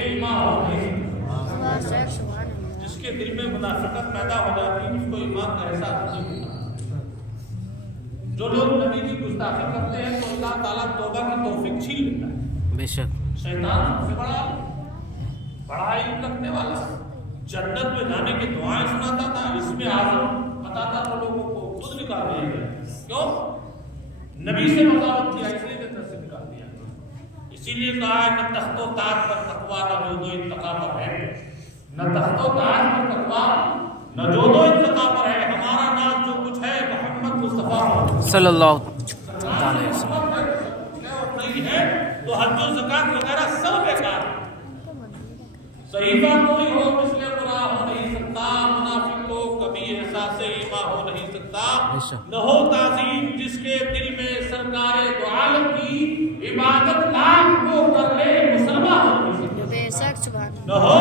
ایمان ہو نہیں، جس کے دل میں منافقت پیدا ہو جاتی ہے اس کو ایمان کا احساس نہیں ہوتا۔ جو لوگ نبی کی گستاخی کرتے ہیں تو اللہ تعالیٰ توبہ کی توفیق چھین لیتا ہے۔ بے شک شیطان سب سے بڑا علم رکھنے والا، جنت میں جانے کی دعائیں سناتا تھا، اس میں اعظم بتاتا تھا لوگوں کو، خود نکال دیا گیا۔ کیوں؟ نبی سے بغاوت کیا، اس لیے جنت سے نکال دیا۔ اسی لیے کہا ہے نہ تخت و تاج پر تقویٰ نہ جو دو اتقا پر ہے، نہ تخت و تاج پر تقویٰ نہ جو دو اتقا پر ہے، ہمارا نام جو کچھ ہے محمد مصطفیٰ صلی اللہ علیہ وسلم نہیں ہے تو حج و زکات وغیرہ سب بیکار ہے۔ صحیفہ کوئی ہو مثل قرآن ہو نہیں سکتا، منافق کو کبھی احساس ایمان ہو نہیں سکتا، نہ ہو تعظیم جس کے دل میں سرکار دو عالم کی عبادت لاکھ وہ کر لے مسلمان ہو نہیں سکتا، نہ ہو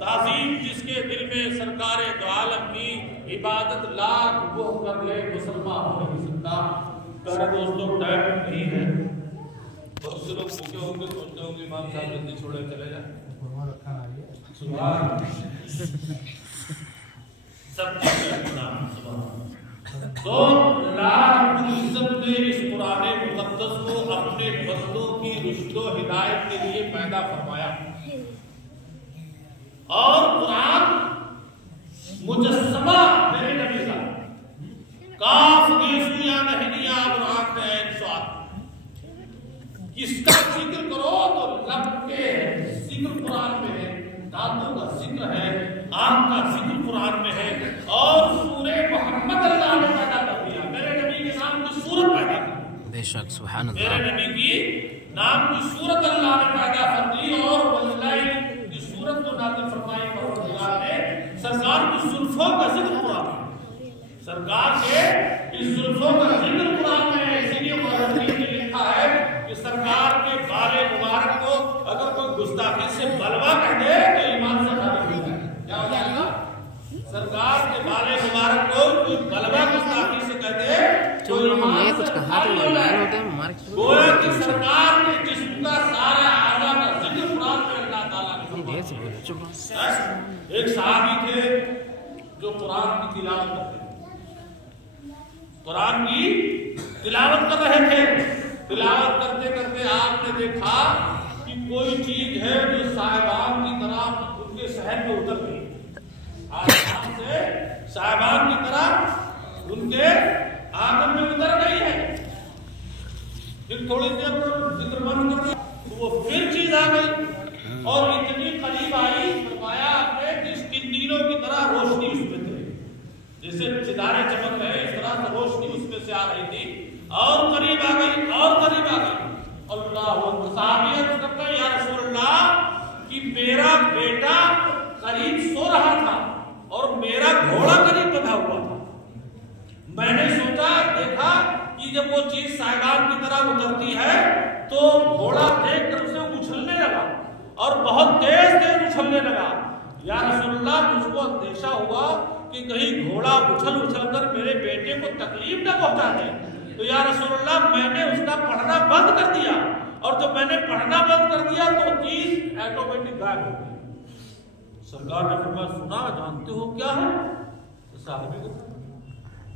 تعظیم جس کے دل میں سرکار دو عالم کی عبادت لاکھ وہ کر لے مسلمان ہو نہیں سکتا۔ پیارے دوستوں ٹائم نہیں ہے، بہت سے لوگ بھوکے ہوں گے، سوچتے ہوں گے امام صاحب جلدی چھوڑے چلے جائیں، سبحان سب تو اللہ رب العزت نے اس قرآن مقدس کو اپنے بندوں کی رشد و ہدایت کے لیے پیدا فرمایا، اور قرآن مجسمہ میرے نبی کا کاف گیسو یا نہنی آب راک عین سواد، اس کا ذکر کرو تو لب کے ذکر قرآن میں ہے، دانتوں کا ذکر ہے، آنکھ کا ذکر قرآن میں ہے، اور سورہ محمد اللہ نے پیدا کر دیا، میرے نبی کے نام کی سورت پیدا کر دی، بے شک سبحان اللہ، میرے نبی کی نام کی سورت اللہ نے پیدا کر دی، اور واللہ کی سورت جو نازل فرمائی پروردگار نے، سرکار کی زلفوں کا ذکر قرآن میں، سرکار کے اس زلفوں کا ذکر قرآن میں ہے، اسی لیے قرآن نے لکھا ہے کہ سرکار کے بال مبارک کو اگر کوئی گستاخی سے بلوا کہہ دے تو ایمان سے خارج ہو جائے گا، کیا ہو جائے گا؟ سرکار کے بال مبارک کو کوئی بلوا گستاخی سے کہہ دے تو ایمان سے خارج ہو جائے گا۔ گویا کہ سرکار کے جسم کا سارا اعضاء کا ذکر قرآن میں اللہ تعالیٰ نے فرمایا۔ ایک صحابی تھے جو قرآن کی تلاوت کرتے تھے، قرآن کی تلاوت کر رہے تھے، تلاوت کرتے کرتے آپ نے دیکھا کہ کوئی چیز ہے جو صاحبان کی طرح ان کے شہر میں اتر گئی، آسمان سے صاحبان کی طرح ان کے آنگن میں اتر گئی ہے، پھر تھوڑی دیر ذکر بند کر دیا تو وہ پھر چیز آ گئی اور اتنی قریب آئی، فرمایا آپ نے کہ اس قندیلوں کی طرح روشنی اس میں تھی، جیسے ستارے چمک رہے اس طرح سے روشنی اس میں سے آ رہی تھی، اور قریب آ گئی اور قریب آ گئی۔ اللہ صحابیت کرتا ہے یا رسول اللہ کہ میرا بیٹا قریب سو رہا تھا اور میرا گھوڑا قریب بندھا ہوا تھا، میں نے سوچا دیکھا کہ جب وہ چیز صاحبان کی طرح اترتی ہے تو گھوڑا دیکھ کر اسے اچھلنے لگا اور بہت تیز تیز اچھلنے لگا، یا رسول اللہ مجھ کو اندیشہ ہوا کہ کہیں گھوڑا اچھل اچھل کر میرے بیٹے کو تکلیف نہ پہنچا دے، تو یا رسول اللہ میں نے اس کا پڑھنا بند کر دیا، اور جب میں نے پڑھنا بند کر دیا تو چیز آٹومیٹک غائب ہو گئی۔ سرکار نے فرمایا سنا جانتے ہو کیا ہے؟ صحابی کو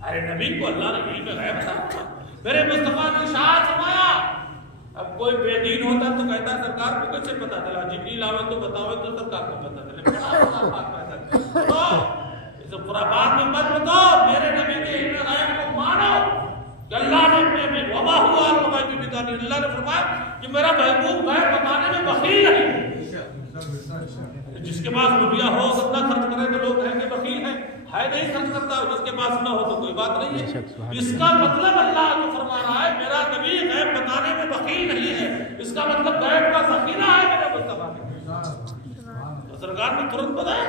ارے نبی کو اللہ نے علم غیب تھا، میرے مصطفیٰ نے ارشاد فرمایا، اب کوئی بے دین ہوتا تو کہتا سرکار کو کیسے پتا چلا، جبریل آوے تو بتاوے تو سرکار کو پتا چلے، خرابات میں مت بتاؤ، میرے نبی کے علم غیب کو مانو کہ اللہ نے اپنے میں وما ہوا الغیب بتانی، اللہ نے فرمایا کہ میرا محبوب غیب بتانے میں بخیل نہیں، جس کے پاس روپیہ ہو سکتا خرچ کرے تو لوگ کہیں گے بخیل ہے نہیں خرچ کرتا، جس کے پاس نہ ہو تو کوئی بات نہیں ہے، اس کا مطلب اللہ جو فرما رہا ہے میرا نبی غیب بتانے میں بخیل نہیں ہے، اس کا مطلب غیب کا ذخیرہ ہے میرے مصطفیٰ میں۔ سرکار نے ترنت بتایا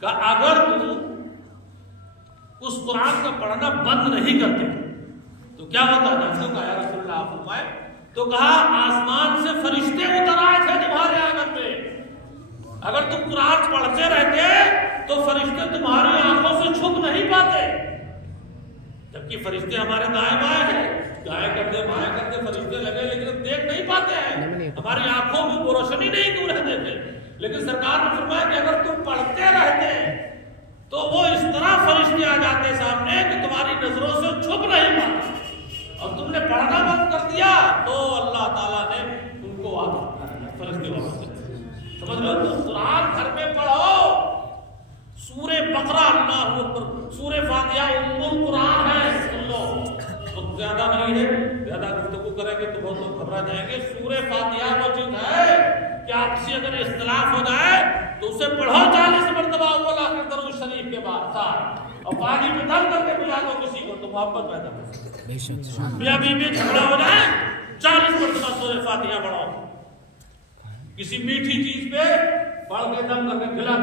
کہ اگر تم اس قرآن کا پڑھنا بند نہیں کرتے تو کیا ہوتا، جیسے کہا یا رسول اللہ فرمائے تو کہا آسمان سے فرشتے اتر آئے تھے تمہارے آنگن میں، اگر تم قرآن پڑھتے رہتے تو فرشتے تمہاری آنکھوں سے چھپ نہیں پاتے، جبکہ فرشتے ہمارے دائیں بائیں ہیں، دائیں کرتے بائیں کرتے فرشتے لگے لیکن ہم دیکھ نہیں پاتے ہیں، ہماری آنکھوں میں وہ روشنی نہیں کیوں رہتے تھے، لیکن سرکار نے فرمایا کہ اگر تم پڑھتے رہتے تو وہ اس طرح فرشتے آ جاتے سامنے کہ تمہاری نظروں سے چھپ نہیں پاتے، اور تم نے پڑھنا بند کر دیا تو اللہ تعالیٰ نے ان کو واپس کر دیا، فرشتے واپس کر دیا۔ سمجھ لو، تو قرآن گھر میں پڑھو، سورہ بقرہ، اللہ اکبر، سورہ فاتحہ ام القرآن ہے، سن لو، وقت زیادہ نہیں ہے، زیادہ گفتگو کریں گے تو بہت لوگ گھبرا جائیں گے۔ سورہ فاتحہ وہ چیز ہے کہ آپ سے اگر اختلاف ہو جائے تو اسے پڑھو 40 مرتبہ اول آخر درود شریف کے بعد ساتھ، اور پانی میں دم کر کے پلا دو کسی کو تو محبت پیدا ہو۔ میاں بیوی جھگڑا ہو جائے 40 مرتبہ سورہ فاتحہ پڑھو، کسی میٹھی چیز پہ پڑھ کے دم کر کے کھلا